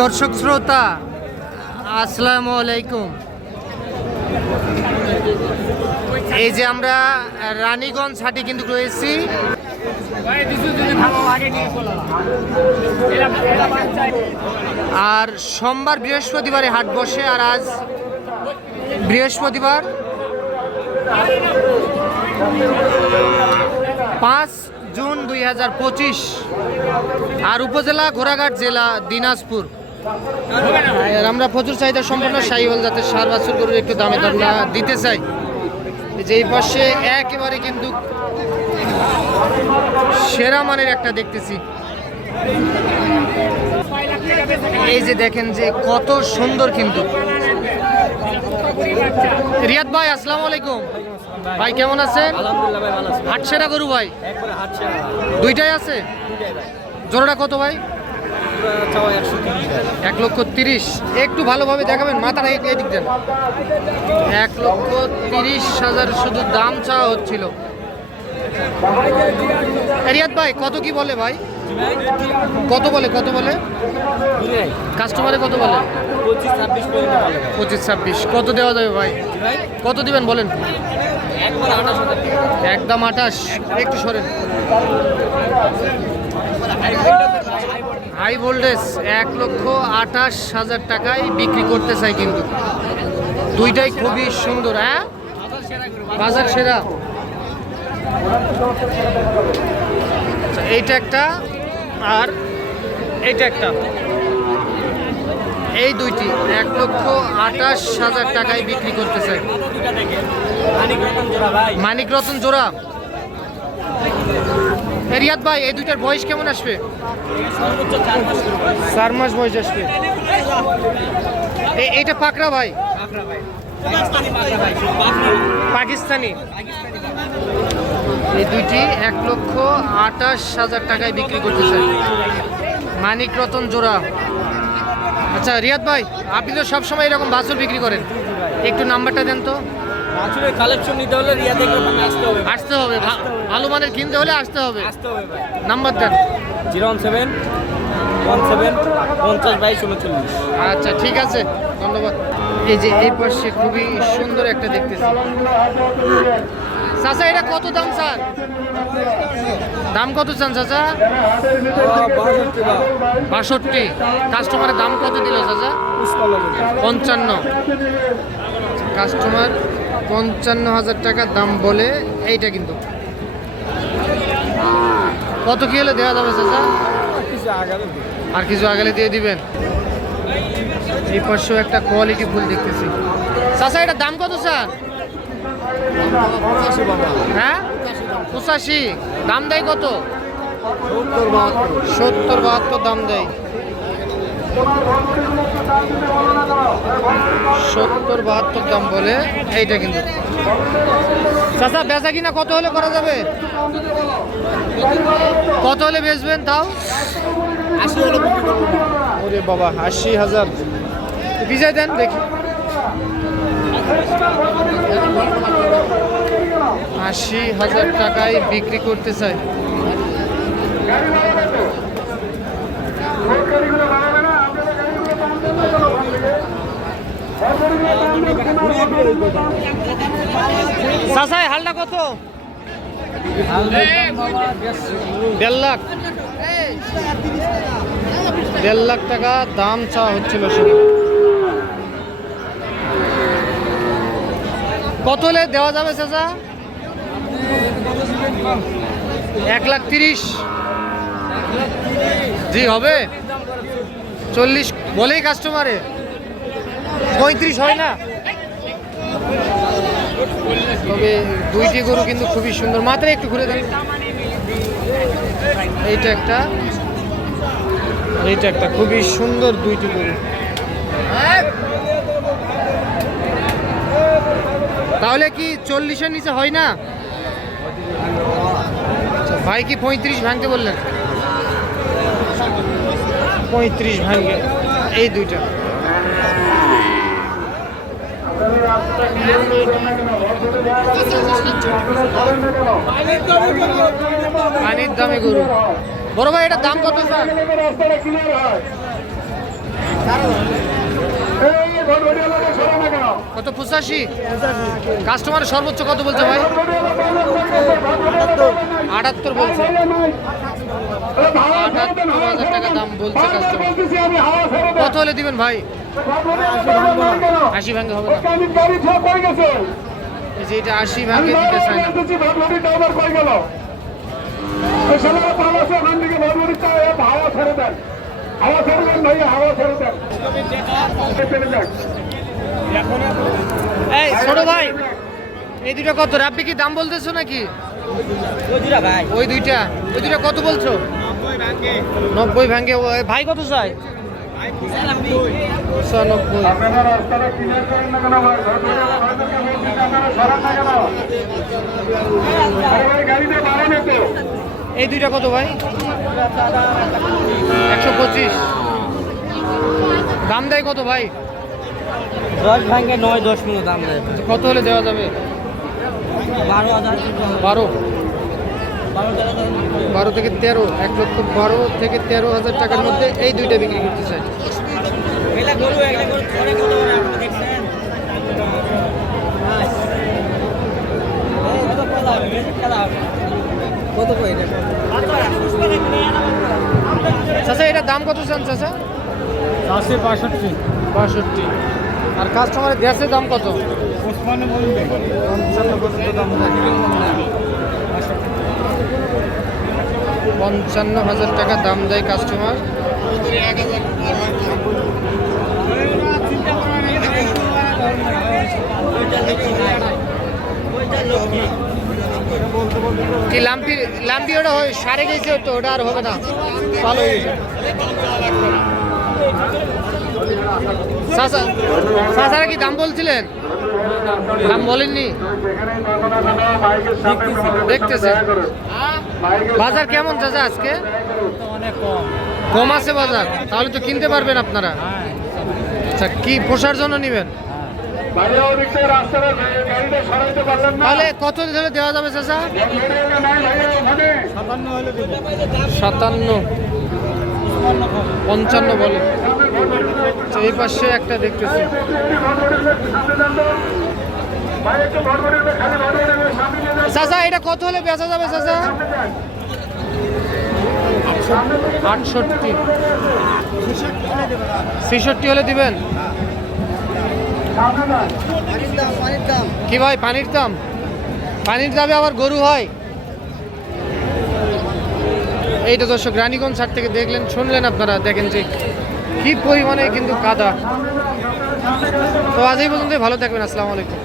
দর্শক শ্রোতা, আসসালামু আলাইকুম। এই যে আমরা রানীগঞ্জ হাটে কিন্তু রয়েছি। আর সোমবার বৃহস্পতিবারে হাট বসে, আর আজ বৃহস্পতিবার পাঁচ জুন দুই হাজার পঁচিশ আর উপজেলা ঘোড়াঘাট জেলা দিনাজপুর। আমরা প্রচুর চাহিদা সম্পন্ন সাইহল যাতে সার, বাছুর গরুর একটু দামে দাম না দিতে চাই। যে এই পাশে একেবারে কিন্তু সেরা মানের একটা দেখতেছি। এই যে দেখেন যে কত সুন্দর কিন্তু। আসসালামু আলাইকুম। ভাই কেমন আছেন? আলহামদুলিল্লাহ ভাই ভালো আছি। হাট সেরা গরু ভাই? দুইটাই আছে? জোড়াটা কত ভাই? এক লক্ষ তিরিশ। একটু ভালোভাবে দেখাবেন মাথাটা এই- এদিক দেন। এক লক্ষ তিরিশ হাজার শুধু দাম চাওয়া হচ্ছিল। রিয়াদ ভাই কত কি বলে ভাই? কত বলে কত বলে? কাস্টমারে কত বলে? পঁচিশ ছাব্বিশ কত দেওয়া যাবে ভাই? কত দিবেন বলেন? একদম আঠাশ। একটু সরেন। হাই ভোল্টেজ এক লক্ষ আঠাশ হাজার টাকায় বিক্রি করতে চাই কিন্তু। দুইটাই খুবই সুন্দর হ্যাঁ? বাজার সেরা। আচ্ছা, এইটা একটা আর এইটা একটা। এই দুইটি, এক লক্ষ আঠাশ হাজার টাকায় বিক্রি করতে চাই মানিক রতন জোড়া। রিয়াদ ভাই, এই দুইটার বয়স কেমন আসবে? চার মাস বয়স আসবে। এই এইটা পাকড়া ভাই। পাকিস্তানি। এই দুইটি এক লক্ষ আঠাশ হাজার টাকায় বিক্রি করতে চাই মানিক রতন জোড়া। আচ্ছা রিয়াদ ভাই আপনি তো সবসময় এরকম বাছুর বিক্রি করেন। একটু নাম্বারটা দেন তো। আসলে কালেকশন নিতে হলে রিয়া থেকে মানে আসতে হবে আসতে হবে। ভালো মানের কিনতে হলে আসতে হবে। আসতে হবে ভাই। নাম্বার দেন। Zero one seven one seven পঞ্চাশ বাইশ উনচল্লিশ। আচ্ছা ঠিক আছে। ধন্যবাদ। এই যে এই পাশে খুবই সুন্দর একটা দেখতেছি। চাচা, এটা কত দাম, স্যার? দাম কত চান, চাচা? বাষট্টি। কাস্টমারের দাম কত দিল, চাচা? পঞ্চান্ন। কাস্টমার পঞ্চান্ন হাজার টাকার দাম বলে এইটা কিন্তু। কত কি হলে দেওয়া যাবে, চাচা? আর কিছু আগালে দিয়ে দিবেন। এই পাশেও একটা কোয়ালিটি ফুল দেখতেছি। চাচা, এটার দাম কত, স্যার? হ্যাঁ? পঁচাশি। দাম দেয় কত? সত্তর বাহাত্তর দাম দেয়। সত্তর বাহাত্তর দাম বলে এইটা কিন্তু। চাচা, বেচা কিনা কত হলে করা যাবে? কত হলে বেচবেন তাও? ওরে বাবা, আশি হাজার। বিজয় দেন দেখি। আশি হাজার টাকায় বিক্রি করতে চাই। চাচাই হালটা কত? দেড় লাখ। দেড় লাখ টাকা দাম চাওয়া হচ্ছিল শুধু কত দেওয়া যাবে চাচা? এক লাখ তিরিশ। জি, হবে। চল্লিশ, বলেই কাস্টমারে পঁয়ত্রিশ হয় না? তবে দুইটি গরু কিন্তু খুবই সুন্দর। মাত্র একটু ঘুরে দেন এইটা একটা। এইটা একটা খুবই সুন্দর দুইটি গরু। তাহলে কি চল্লিশের নিচে হয় না? ভাই কি পঁয়ত্রিশ ভাঙতে বললেন? পঁয়ত্রিশ ভাঙবে এই দুইটা। পানির দামে গরু। বড় ভাই, এটার দাম কত স্যার? কত পঁচাশি কাস্টমারের সর্বোচ্চ কত বলছে ভাই। আটাত্তর বলছে আটাত্তর হাওয়া হাজার টাকা দাম বলছে কাস্টমার। বলতেছি আমি, হাওয়া ছেড়ে দেন। কত হলে দিবেন ভাই? আশি ভাঙে হবে ওই না কানির গাড়ি ছেড়ে কই গেছে? এই যে এটা আশি আমি ভাঙে দিতে না এ হাওয়া ছেড়ে দেন। হাওয়া ছেড়ে দেন ভাইয়া, হাওয়া ছেড়ে দেন। এই ছোট ভাই এই দুইটা কত? রাব্বি কি দাম বলতেছো নাকি? ওই দুটা ভাই। ওই দুইটা। ওই দুইটা কত বলছো? নব্বই ভাঙ্গে ভাই কত চাই নব্বই আপনারা রাস্তাটা ক্লিয়ার করেন না কেন ভাই? ভটভটিওয়ালা ভাইদেরকে বলছি যে আপনারা সরান না কেন? আরে ভাই, গাড়িতে বাড়ানো তো। এই দুইটা কত ভাই? একশো পঁচিশ। দাম দেয় কত ভাই? দশ ভাঙ্গে নয় দশ মিনিট দাম দেয়। কত হলে দেওয়া যাবে? বারো হাজার বারো? বারো থেকে তেরো এক লক্ষ বারো থেকে তেরো হাজার টাকার মধ্যে এই দুইটা বিক্রি করতে চাই। কত কই এটা? এটার দাম কত চান চাচা? চারশো পঁয়ষট্টি বাষট্টি। আর কাস্টমারের গ্যাসের দাম কত? ওসমানে বলবে পঞ্চান্ন পর্যন্ত দাম পঞ্চান্ন হাজার টাকা দাম দেয় কাস্টমার কি লাম্পি লাম্পি ওটা হয় সারে গেছে তো ওটা আর হবে না। ভালো হয়ে গেছে চাচারা কি দাম বলছিলেন? দাম বলেননি। দেখতেছে। বাজার কেমন চাচা আজকে? কম আছে বাজার। তাহলে তো কিনতে পারবেন আপনারা। আচ্ছা কি পোষার জন্য নেবেন? তাহলে কত ধরে দেওয়া যাবে চাচা? সাতান্ন। পঞ্চান্ন বলে। এই পাশে একটা দেখতেছি। তো। চাচা, এটা কত হলে বেচা যাবে, চাচা? আটষট্টি। ছেষট্টি হলে দিবেন? কি ভাই, পানির দাম? পানির দামে আবার গরু হয়? এইটা দর্শক, রানীগঞ্জ থেকে দেখলেন, শুনলেন আপনারা, দেখেন যে কি পরিমাণে কিন্তু কাদা। তো আজ এই পর্যন্ত ভালো থাকবেন আসসালামু আলাইকুম।